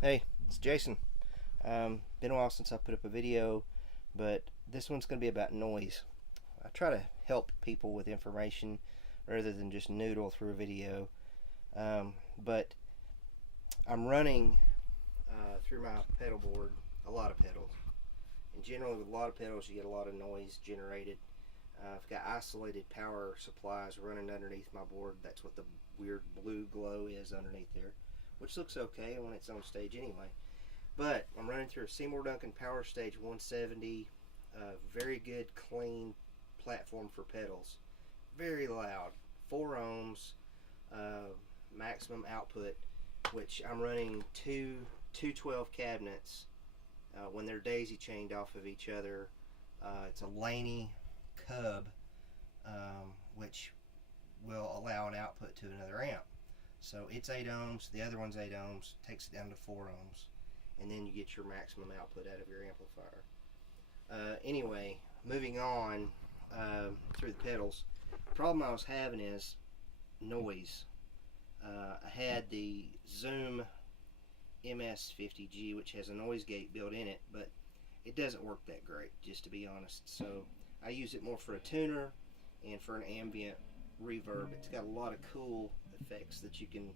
Hey, it's Jason. Been a while since I put up a video, but this one's going to be about noise. I try to help people with information rather than just noodle through a video. But I'm running through my pedal board a lot of pedals. And generally, with a lot of pedals, you get a lot of noise generated. I've got isolated power supplies running underneath my board. That's what the weird blue glow is underneath there, which looks okay when it's on stage anyway. But I'm running through a Seymour Duncan Power Stage 170, very good, clean platform for pedals. Very loud, 4 ohms, maximum output, which I'm running two 12 cabinets when they're daisy chained off of each other. It's a Laney Cub, which will allow an output to another amp. So it's 8 ohms, the other one's 8 ohms, takes it down to 4 ohms, and then you get your maximum output out of your amplifier. Anyway, moving on through the pedals, the problem I was having is noise. I had the Zoom MS50G, which has a noise gate built in it, but it doesn't work that great, just to be honest. So I use it more for a tuner and for an ambient reverb. It's got a lot of cool effects that you can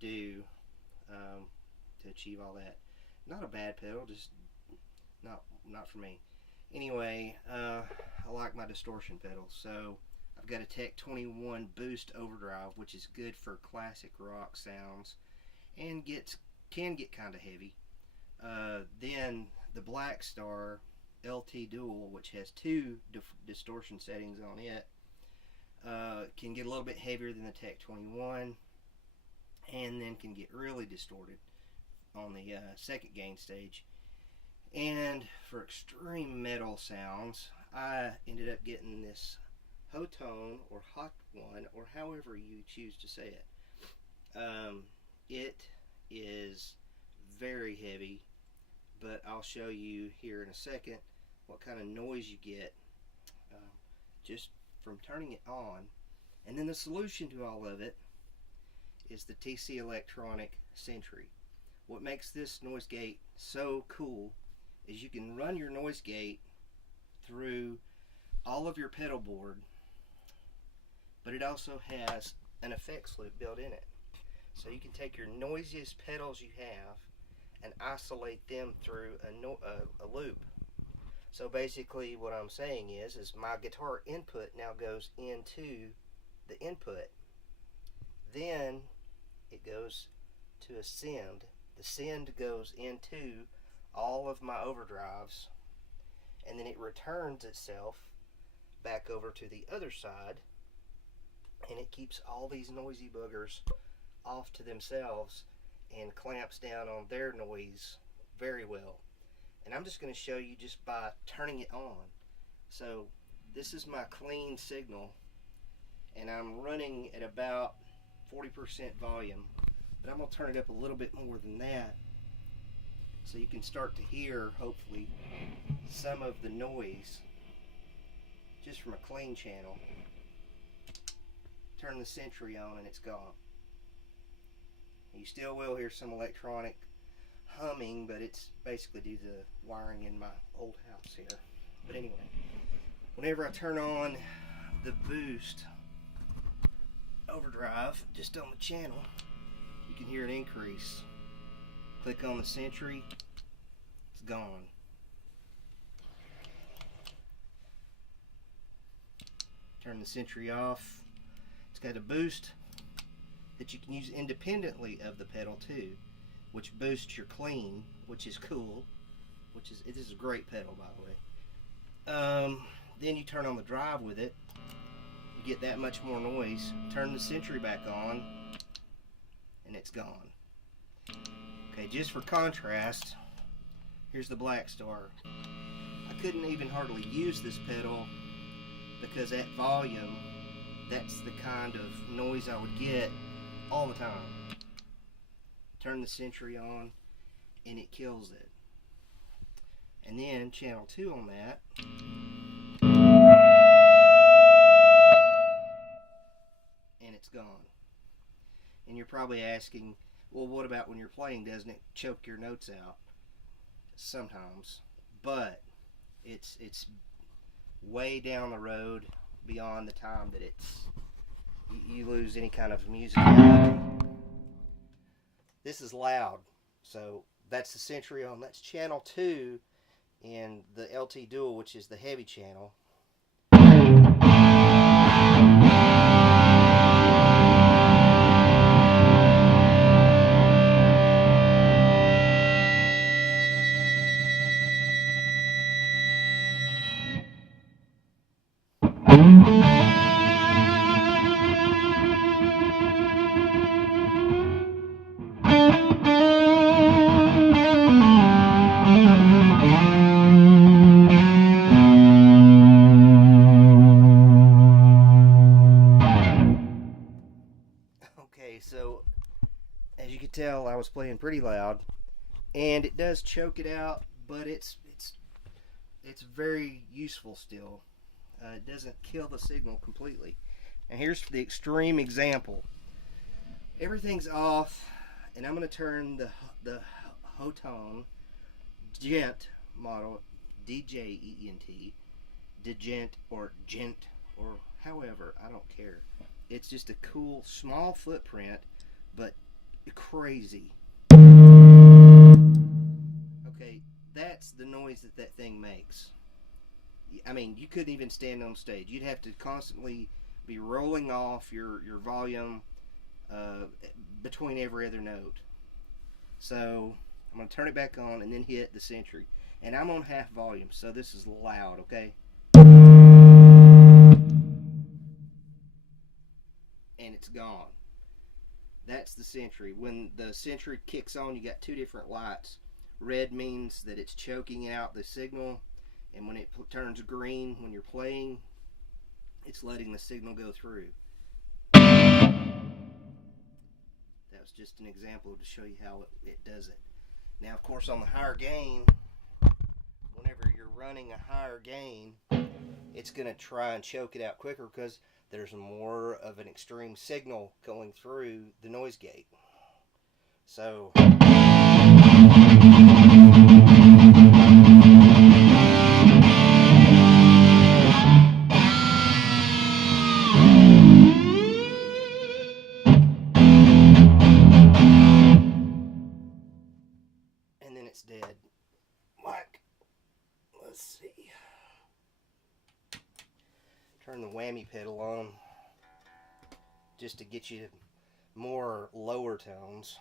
do to achieve all that. Not a bad pedal, just not for me. Anyway, I like my distortion pedals, so I've got a Tech 21 Boost Overdrive, which is good for classic rock sounds and can get kind of heavy. Then the Black Star LT Dual, which has 2 distortion settings on it, can get a little bit heavier than the Tech 21, and then can get really distorted on the second gain stage. And for extreme metal sounds, I ended up getting this Hotone or Hot One, or however you choose to say it. It is very heavy, but I'll show you here in a second what kind of noise you get just from turning it on. And then the solution to all of it is the TC Electronic Sentry. What makes this noise gate so cool is you can run your noise gate through all of your pedal board, but it also has an effects loop built in it. So you can take your noisiest pedals you have and isolate them through a loop. So basically what I'm saying is my guitar input now goes into the input. Then it goes to a send. The send goes into all of my overdrives, and then it returns itself back over to the other side, and it keeps all these noisy boogers off to themselves and clamps down on their noise very well. And I'm just going to show you just by turning it on. So this is my clean signal, and I'm running at about 40% volume, but I'm going to turn it up a little bit more than that so you can start to hear, hopefully, some of the noise just from a clean channel. Turn the Sentry on and it's gone. You still will hear some electronic humming, but it's basically due to the wiring in my old house here. But anyway, whenever I turn on the Boost Overdrive just on the channel, you can hear it increase. Click on the Sentry, it's gone. Turn the Sentry off. It's got a boost that you can use independently of the pedal too, which boosts your clean, which is cool. It is a great pedal, by the way. Then you turn on the drive with it, you get that much more noise. Turn the Sentry back on, and it's gone. Okay, just for contrast, here's the Black Star. I couldn't even hardly use this pedal because at volume, that's the kind of noise I would get all the time. Turn the Sentry on and it kills it. And then channel 2 on that, and it's gone. And you're probably asking, Well, what about when you're playing? Doesn't it choke your notes out? Sometimes, but it's way down the road beyond the time that you lose any kind of musicality. This is loud, so that's the Sentry on. That's channel 2 in the LT Dual, which is the heavy channel. Okay, so as you can tell, I was playing pretty loud, and it does choke it out, but it's very useful still. It doesn't kill the signal completely. And here's the extreme example. Everything's off, and I'm going to turn the Hoton Gent model, DJENT, Degent or Gent or however, I don't care. It's just a cool small footprint, but crazy. Okay, that's the noise that thing makes. I mean, you couldn't even stand on stage. You'd have to constantly be rolling off your volume between every other note. So I'm going to turn it back on and then hit the Sentry. And I'm on half volume, so this is loud, okay? And it's gone. That's the Sentry. When the Sentry kicks on, you got two different lights. Red means that it's choking out the signal, and when it turns green when you're playing, it's letting the signal go through. That was just an example to show you how it does it. Now, of course, on the higher gain, whenever you're running a higher gain, it's going to try and choke it out quicker because there's more of an extreme signal going through the noise gate. So and then it's dead. Like, let's see. Turn the whammy pedal on just to get you more lower tones.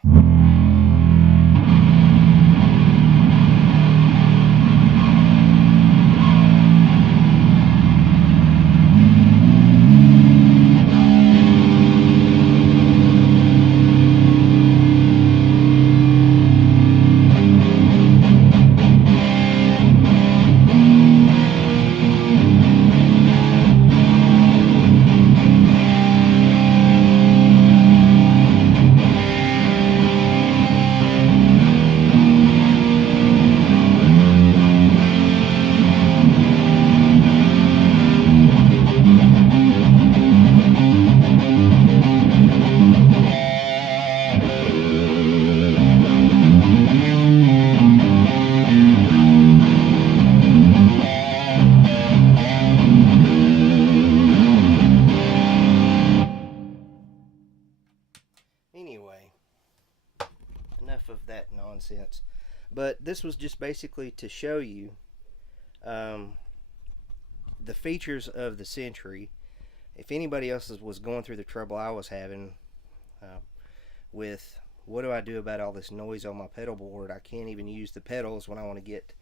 Anyway, enough of that nonsense. But this was just basically to show you the features of the Sentry. If anybody else was going through the trouble I was having with what do I do about all this noise on my pedal board, I can't even use the pedals when I want to get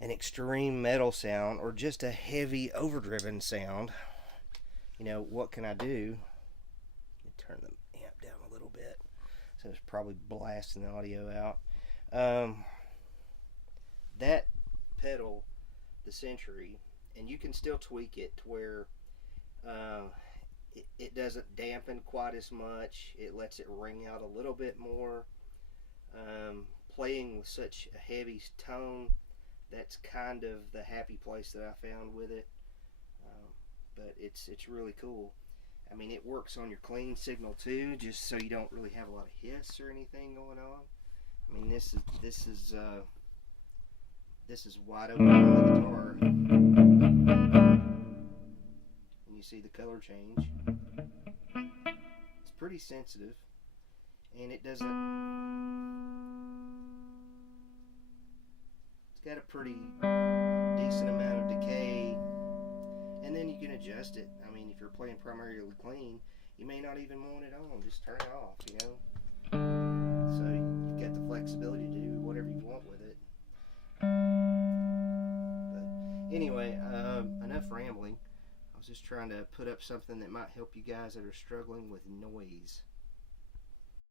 an extreme metal sound or just a heavy overdriven sound. You know, what can I do? Turn the amp down a little bit, so it's probably blasting the audio out. That pedal, the Sentry, and you can still tweak it to where it doesn't dampen quite as much. It lets it ring out a little bit more. Playing with such a heavy tone, that's kind of the happy place that I found with it. But it's really cool. I mean, it works on your clean signal too, just so you don't really have a lot of hiss or anything going on. I mean, this is wide open on the guitar, and you see the color change. It's pretty sensitive, and it doesn't. It's got a pretty decent amount of decay, and then you can adjust it. I mean, if you're playing primarily clean, you may not even want it on. Just turn it off, you know. So you've got the flexibility to do whatever you want with it. But anyway, enough rambling. I was just trying to put up something that might help you guys that are struggling with noise.